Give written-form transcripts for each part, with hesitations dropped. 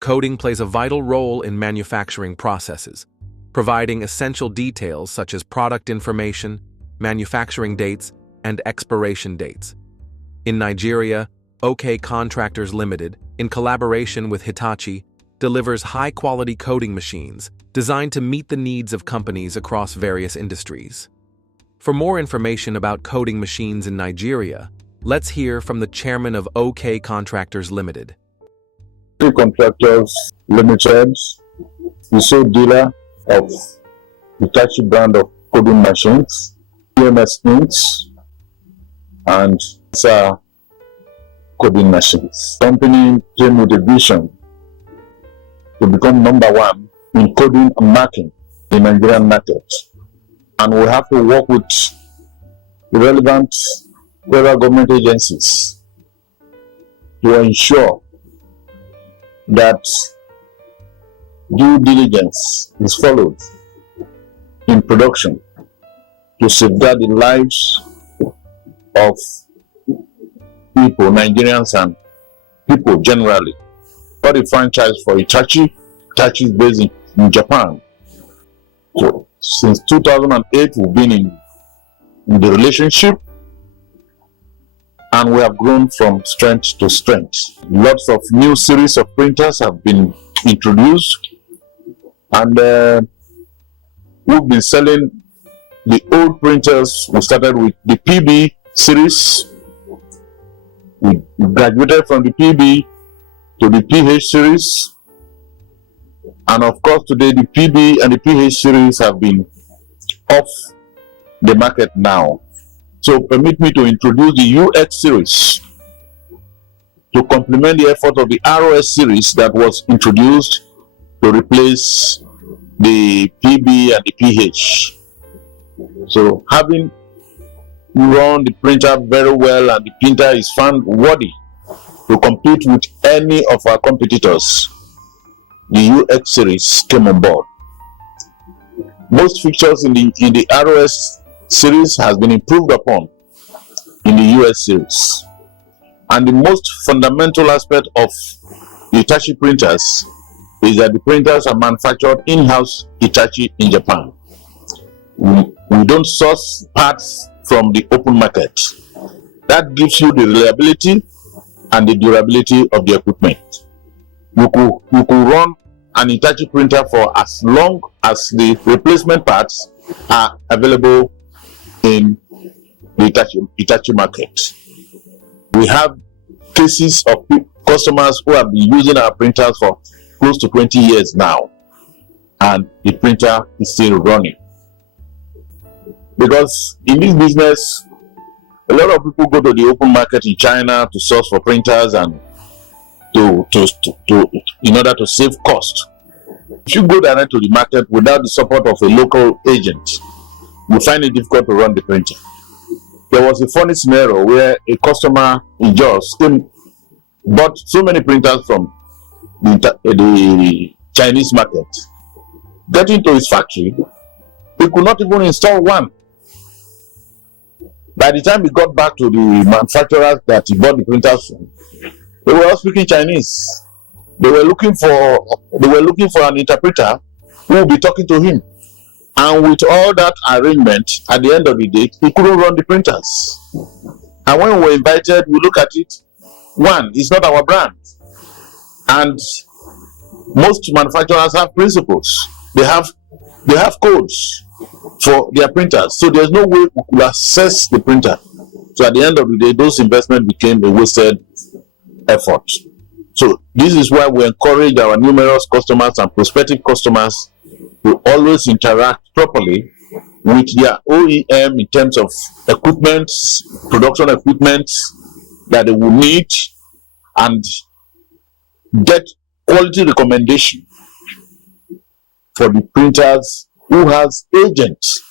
Coding plays a vital role in manufacturing processes, providing essential details such as product information, manufacturing dates, and expiration dates. In Nigeria, OK Contractors Limited, in collaboration with Hitachi, delivers high-quality coding machines designed to meet the needs of companies across various industries. For more information about coding machines in Nigeria, let's hear from the chairman of OK Contractors Limited. Contractors Limited is a dealer of Hitachi brand of coding machines, EMS inks, and coding machines. Company came with a vision to become number one in coding and marking in the Nigerian market. And we have to work with the relevant federal government agencies to ensure that due diligence is followed in production to safeguard the lives of people, Nigerians and people generally. Got a franchise for Hitachi. Hitachi is based in Japan. So since 2008, we've been in the relationship, and we have grown from strength to strength. Lots of new series of printers have been introduced, and we've been selling the old printers. We started with the PB series. We graduated from the PB to the PH series, and of course today the PB and the PH series have been off the market now. So permit me to introduce the UX series to complement the effort of the ROS series that was introduced to replace the PB and the PH. So having run the printer very well, and the printer is found worthy to compete with any of our competitors, the UX series came on board. Most features in the ROS series has been improved upon in the US series, and the most fundamental aspect of the Hitachi printers is that the printers are manufactured in-house Hitachi in Japan. We don't source parts from the open market. That gives you the reliability and the durability of the equipment. You could run an Hitachi printer for as long as the replacement parts are available in the Hitachi market. We have cases of customers who have been using our printers for close to 20 years now, and the printer is still running. Because in this business, a lot of people go to the open market in China to source for printers and in order to save cost. If you go direct to the market without the support of a local agent, you find it difficult to run the printer. There was a funny scenario where a customer in Jos bought so many printers from the Chinese market. Getting to his factory, he could not even install one. By the time he got back to the manufacturers that he bought the printers from, they were all speaking Chinese. They were looking for an interpreter who would be talking to him. And with all that arrangement, at the end of the day, he couldn't run the printers. And when we were invited, we look at it. One, it's not our brand. And most manufacturers have principles. They have codes for their printers. So there's no way we could access the printer. So at the end of the day, those investments became a wasted effort. So this is why we encourage our numerous customers and prospective customers to always interact properly with their OEM in terms of equipment, production equipment that they will need, and get quality recommendation for the printers who has agents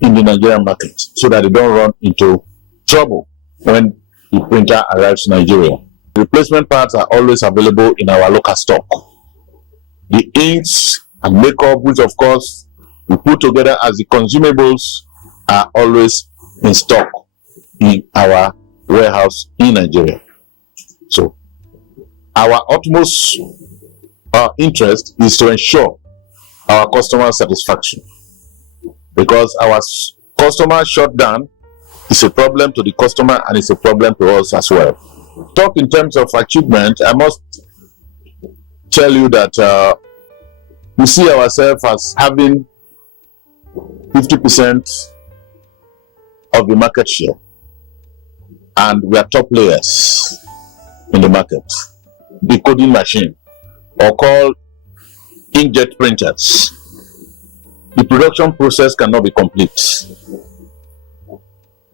in the Nigerian market, so that they don't run into trouble when the printer arrives in Nigeria. Replacement parts are always available in our local stock. The inks and makeup, which of course we put together as the consumables, are always in stock in our warehouse in Nigeria. So our utmost interest is to ensure our customer satisfaction, because our customer shutdown is a problem to the customer and it's a problem to us as well. Talk in terms of achievement, I must tell you that we see ourselves as having 50% of the market share, and we are top players in the market. Decoding machine, or called inkjet printers, the production process cannot be complete.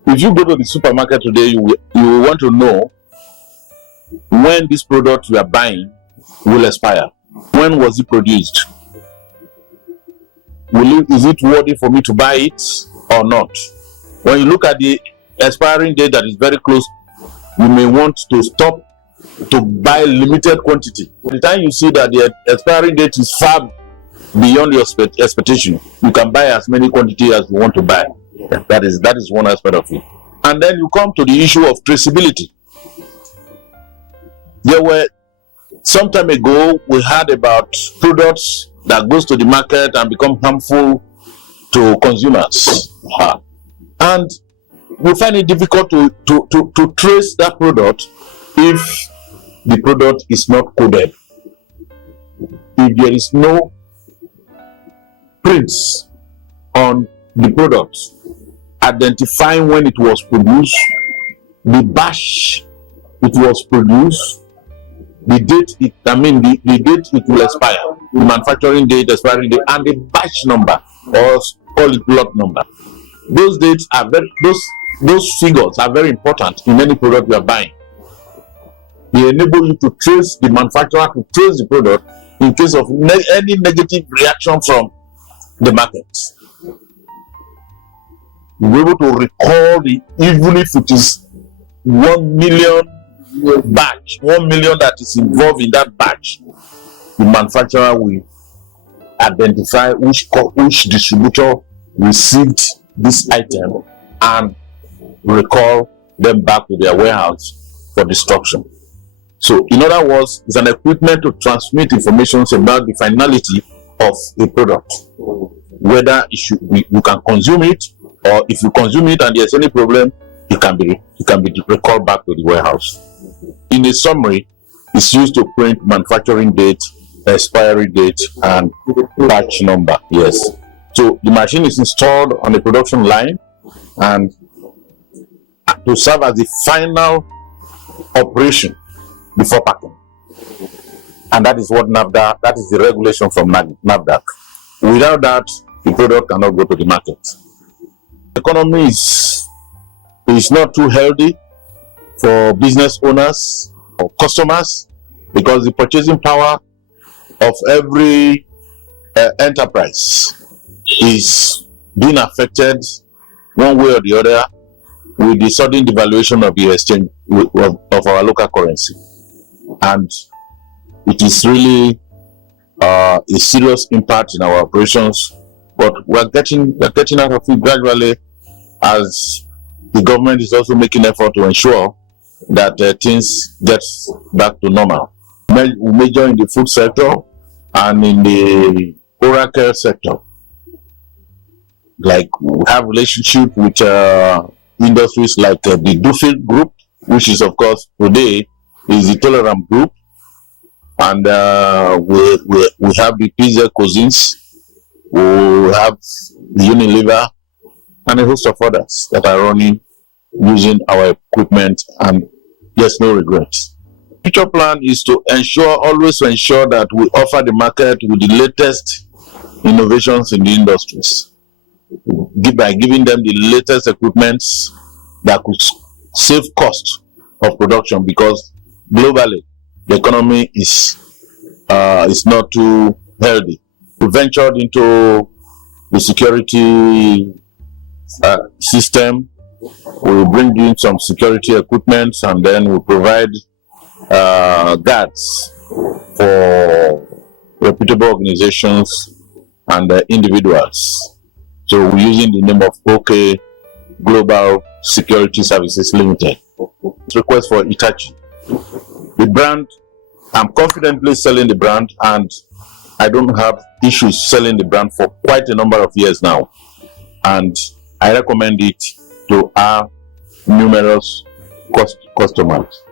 If you go to the supermarket today, you will want to know when this product we are buying will expire. When was it produced? Is it worthy for me to buy it or not? When you look at the expiring date that is very close, you may want to stop to buy limited quantity. By the time you see that the expiring date is far beyond your expectation, you can buy as many quantity as you want to buy. That is one aspect of it. And then you come to the issue of traceability. There were, some time ago, we heard about products that goes to the market and become harmful to consumers. And we find it difficult to trace that product if the product is not coded. If there is no prints on the product identifying when it was produced, the batch it was produced, the date the date it will expire, the manufacturing date, expiring date, and the batch number, or call it lot number. Those dates are those figures are very important in any product you are buying. They enable you to trace the manufacturer, to trace the product in case of any negative reaction from the market. You'll be able to recall even if it is 1 million batch, 1 million that is involved in that batch, the manufacturer will identify which distributor received this item and recall them back to their warehouse for destruction. So, in other words, it's an equipment to transmit information about the finality of a product, whether you can consume it, or if you consume it and there's any problem, it can be recalled back to the warehouse. In a summary, it's used to print manufacturing date, expiry date, and batch number. Yes. So the machine is installed on the production line and to serve as the final operation before packing. And that is what NAFDAC, that is the regulation from NAFDAC. Without that, the product cannot go to the market. The economy is not too healthy for business owners or customers, because the purchasing power of every enterprise is being affected one way or the other with the sudden devaluation of the exchange of our local currency. And it is really a serious impact in our operations, but we're getting out of it gradually, as the government is also making effort to ensure that things get back to normal. We major in the food sector and in the oral care sector. Like, we have relationship with industries like the Duffield Group, which is, of course, today is the Tolerant Group, and we have the Pizza Cuisines, we have the Unilever, and a host of others that are running using our equipment, and there's no regrets. Future plan is to always ensure that we offer the market with the latest innovations in the industries, by giving them the latest equipment that could save cost of production, because globally the economy is not too healthy. We ventured into the security system. We bring in some security equipment, and then we provide guards for reputable organizations and individuals. So we're using the name of OK Global Security Services Limited. Request for Hitachi. The brand I'm confidently selling the brand, and I don't have issues selling the brand for quite a number of years now. And I recommend it to our numerous customers.